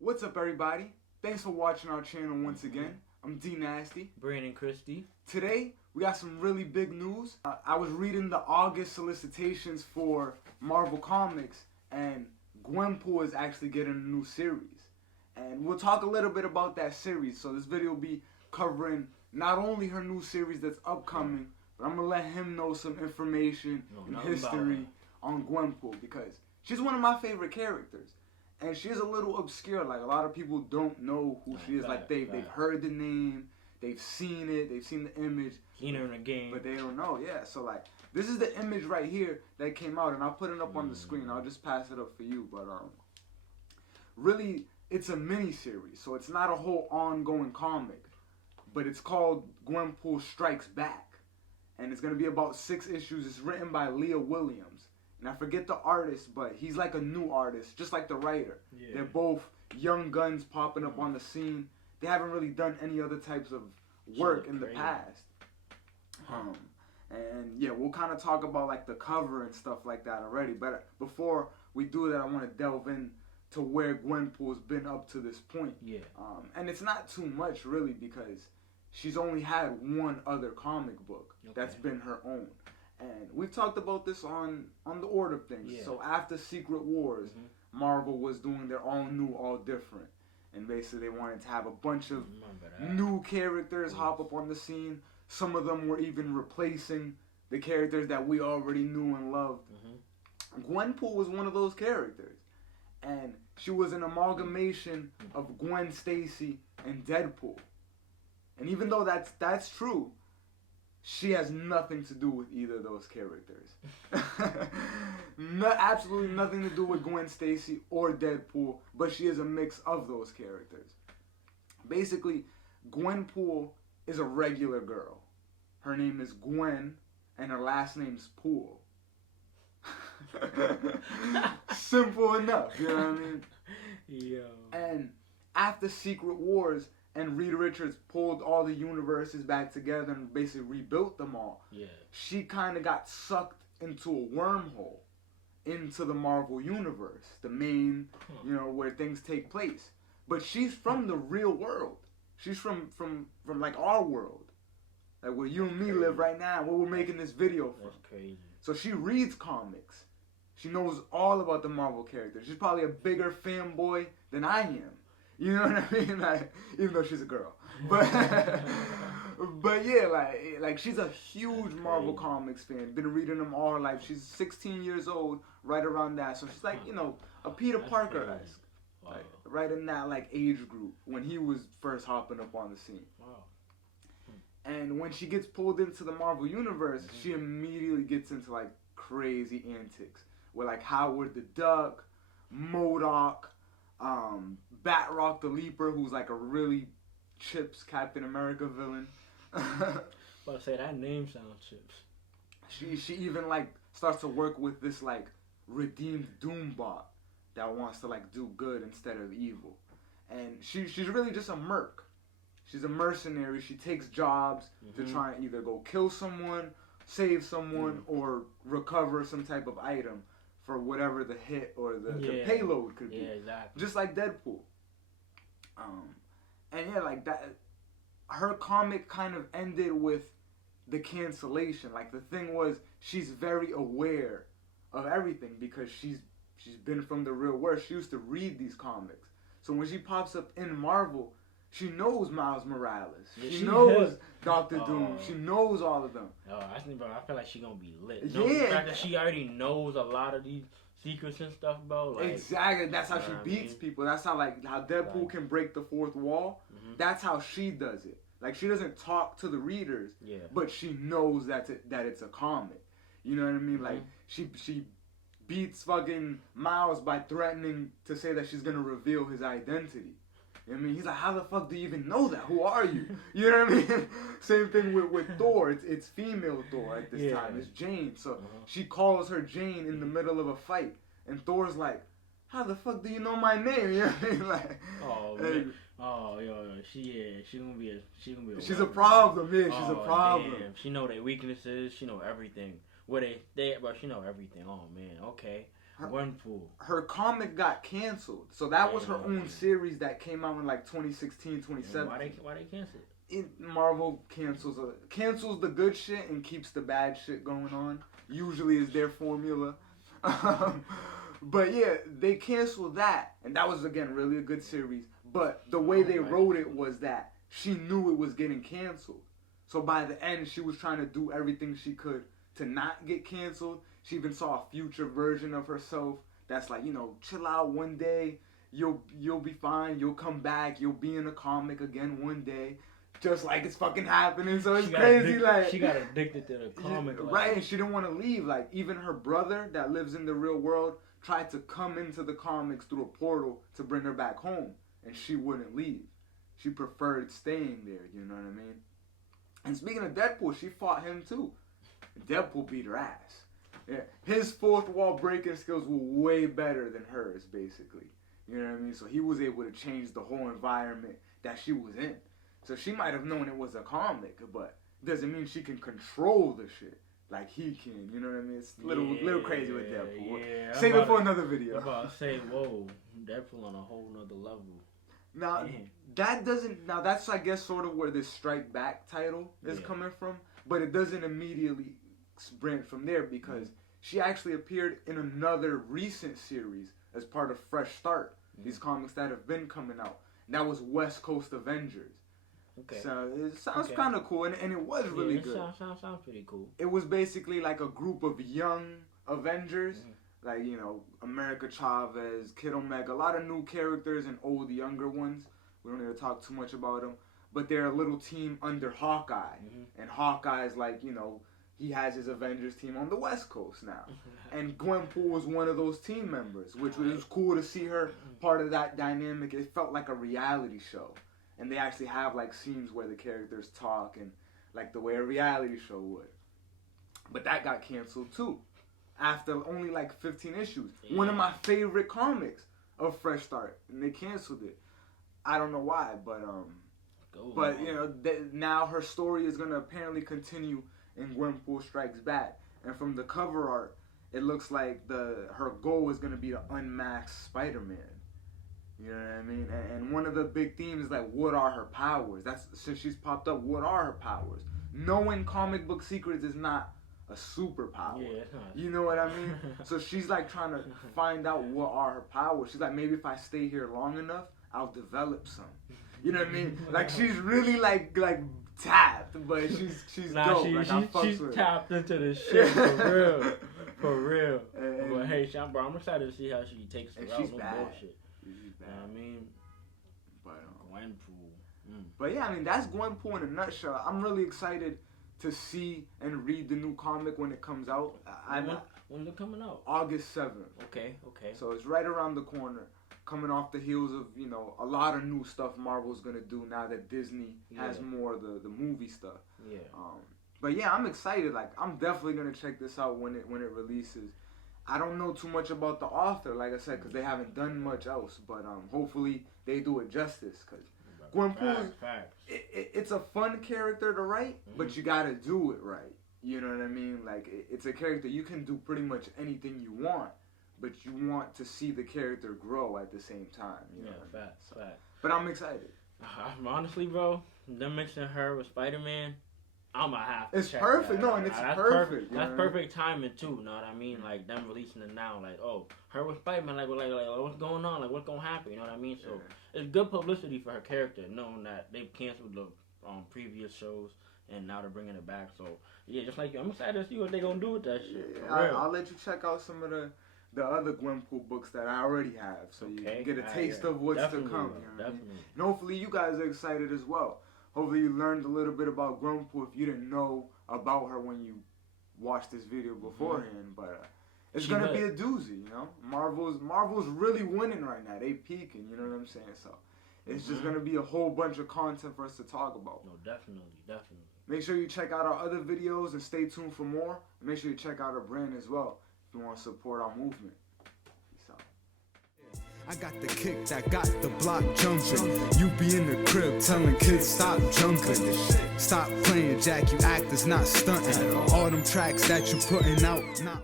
What's up, everybody? Thanks for watching our channel once again. I'm D Nasty. Brandon Christie. Today, we got some really big news. I was reading the August solicitations for Marvel Comics, and Gwenpool is actually getting a new series. And we'll talk a little bit about that series. So this video will be covering not only her new series that's upcoming, but I'm going to let him know some information and history on Gwenpool, because she's one of my favorite characters. And she's a little obscure. Like, a lot of people don't know who she is. Like, they've heard the name, they've seen it, they've seen the image. Seen her in a game. But they don't know, yeah. So, like, this is the image right here that came out, and I'll put it up on the screen. I'll just pass it up for you. But, really, it's a mini-series. So, it's not a whole ongoing comic. But it's called Gwenpool Strikes Back. And it's going to be about 6 issues. It's written by Leah Williams. And I forget the artist, but he's like a new artist, just like the writer. Yeah. They're both young guns popping up on the scene. They haven't really done any other types of work in the past. And yeah, we'll kind of talk about like the cover and stuff like that already. But before we do that, I want to delve in to where Gwenpool's been up to this point. Yeah. And it's not too much really, because she's only had one other comic book that's been her own. And we've talked about this on the order things. Yeah. So after Secret Wars, Marvel was doing their all new, all different. And basically they wanted to have a bunch of new characters hop up on the scene. Some of them were even replacing the characters that we already knew and loved. Gwenpool was one of those characters. And she was an amalgamation of Gwen Stacy and Deadpool. And even though that's true, she has nothing to do with either of those characters. Absolutely nothing to do with Gwen Stacy or Deadpool, but she is a mix of those characters. Basically, Gwenpool is a regular girl. Her name is Gwen, and her last name's Pool. Simple enough, you know what I mean? Yo. And after Secret Wars, and Reed Richards pulled all the universes back together and basically rebuilt them all. Yeah. She kind of got sucked into a wormhole into the Marvel universe, the main, where things take place. But she's from the real world. She's from like our world, like where you and me live right now, where we're making this video from. That's crazy. So she reads comics. She knows all about the Marvel characters. She's probably a bigger fanboy than I am. You know what I mean? Like, even though she's a girl, but yeah, like she's a huge Marvel Comics fan. Been reading them all her life. She's 16 years old, right around that. So she's like, a Peter Parker-esque, like, right in that like age group when he was first hopping up on the scene. Wow. And when she gets pulled into the Marvel universe, she immediately gets into like crazy antics with like Howard the Duck, MODOK. Batroc the Leaper, who's like a really chips Captain America villain. But say that name sounds chips. She even like starts to work with this like redeemed Doombot that wants to like do good instead of evil. And she's really just a merc. She's a mercenary. She takes jobs to try and either go kill someone, save someone, or recover some type of item for whatever the hit or the payload could be. Yeah, exactly. Just like Deadpool. And yeah, like that, her comic kind of ended with the cancellation. Like, the thing was, she's very aware of everything because she's been from the real world. She used to read these comics. So when she pops up in Marvel, she knows Miles Morales. Yeah, she knows Doctor Doom. She knows all of them. I feel like she's gonna be lit. Yeah. The fact that she already knows a lot of these secrets and stuff, bro. Like, exactly. That's how she beats people. That's how how Deadpool can break the fourth wall. That's how she does it. Like, she doesn't talk to the readers, but she knows that it's a comic. You know what I mean? Like, she beats fucking Miles by threatening to say that she's gonna reveal his identity. I mean, he's like, how the fuck do you even know that? Who are you? You know what I mean? Same thing with Thor. It's female Thor at this time. It's Jane. So she calls her Jane in the middle of a fight. And Thor's like, how the fuck do you know my name? You know what I mean? Like, man. She's gonna be a she's a problem. Yeah, she's a problem. Damn. She know their weaknesses. She know everything. But she know everything. Oh man, okay. Gwenpool. Her comic got canceled. So that was her own series that came out in like 2016, 2017. Why they cancel it? Marvel cancels the good shit and keeps the bad shit going on. Usually is their formula. But yeah, they canceled that. And that was, again, really a good series. But the way they wrote it was that she knew it was getting canceled. So by the end, she was trying to do everything she could to not get canceled. She even saw a future version of herself that's like, chill out one day. You'll be fine. You'll come back. You'll be in a comic again one day. Just like it's fucking happening. So it's crazy. She got addicted to the comic. Right, and she didn't want to leave. Like, even her brother that lives in the real world tried to come into the comics through a portal to bring her back home. And she wouldn't leave. She preferred staying there, you know what I mean? And speaking of Deadpool, she fought him too. Deadpool beat her ass. Yeah, his fourth wall breaking skills were way better than hers, basically. You know what I mean? So he was able to change the whole environment that she was in. So she might have known it was a comic, but doesn't mean she can control the shit like he can. You know what I mean? It's a little crazy with Deadpool. Yeah, save it for another video. I'm about to say, whoa, Deadpool on a whole nother level. Now, that's, I guess, sort of where this Strike Back title is coming from. But it doesn't immediately branch from there because she actually appeared in another recent series as part of Fresh Start. These comics that have been coming out. And that was West Coast Avengers. Okay. So it sounds kind of cool, and it was really good. Sounds pretty cool. It was basically like a group of young Avengers, like, America Chavez, Kid Omega, a lot of new characters and old younger ones. We don't need to talk too much about them, but they're a little team under Hawkeye, and Hawkeye's like, he has his Avengers team on the West Coast now, and Gwenpool was one of those team members, which was cool to see her part of that dynamic. It felt like a reality show. And they actually have, like, scenes where the characters talk and, like, the way a reality show would. But that got canceled, too. After only, like, 15 issues. Yeah. One of my favorite comics of Fresh Start. And they canceled it. I don't know why, but, now her story is going to apparently continue in Gwenpool Strikes Back. And from the cover art, it looks like her goal is going to be to unmask Spider-Man. You know what I mean? And one of the big themes is, like, what are her powers? That's, since she's popped up, what are her powers? Knowing comic book secrets is not a superpower. Yeah, it's not. You know what I mean? So she's, like, trying to find out what are her powers. She's like, maybe if I stay here long enough, I'll develop some. You know what I mean? Like, she's really, like tapped, but she's dope. She's tapped into the shit, for real. For real. But, hey, bro, I'm excited to see how she takes it out. She's bad. Bullshit. I mean, Gwenpool. But yeah, I mean, that's Gwenpool in a nutshell. I'm really excited to see and read the new comic when it comes out. When's it coming out? August 7th. Okay. So it's right around the corner. Coming off the heels of, a lot of new stuff Marvel's going to do now that Disney has more of the movie stuff. Yeah. But yeah, I'm excited. Like, I'm definitely going to check this out when it releases. I don't know too much about the author, like I said, because they haven't done much else. But hopefully they do it justice. Because Gwenpool, it's a fun character to write, but you got to do it right. You know what I mean? Like, it's a character you can do pretty much anything you want, but you want to see the character grow at the same time. You know facts. But I'm excited. Honestly, bro, them mixing her with Spider-Man, I'm gonna have to. It's check perfect. That. No, and it's perfect. That's perfect timing too. You know what I mean? Like them releasing it now. Like, oh, her with Spider-Man. Like what's going on? Like, what's gonna happen? You know what I mean? So it's good publicity for her character, knowing that they've canceled the previous shows and now they're bringing it back. So yeah, just like you, I'm excited to see what they're gonna do with that shit. I'll let you check out some of the other Gwenpool books that I already have, so you get a taste of what's to come. You know what I mean? And hopefully you guys are excited as well. Hopefully you learned a little bit about Gwenpool if you didn't know about her when you watched this video beforehand. But it's going to be a doozy, Marvel's really winning right now. They peaking, you know what I'm saying? So it's just going to be a whole bunch of content for us to talk about. No, definitely. Make sure you check out our other videos and stay tuned for more. And make sure you check out our brand as well if you want to support our movement. I got the kick that got the block jumping. You be in the crib telling kids stop jumping. Stop playing, Jack, you actors not stunting. All them tracks that you putting out, not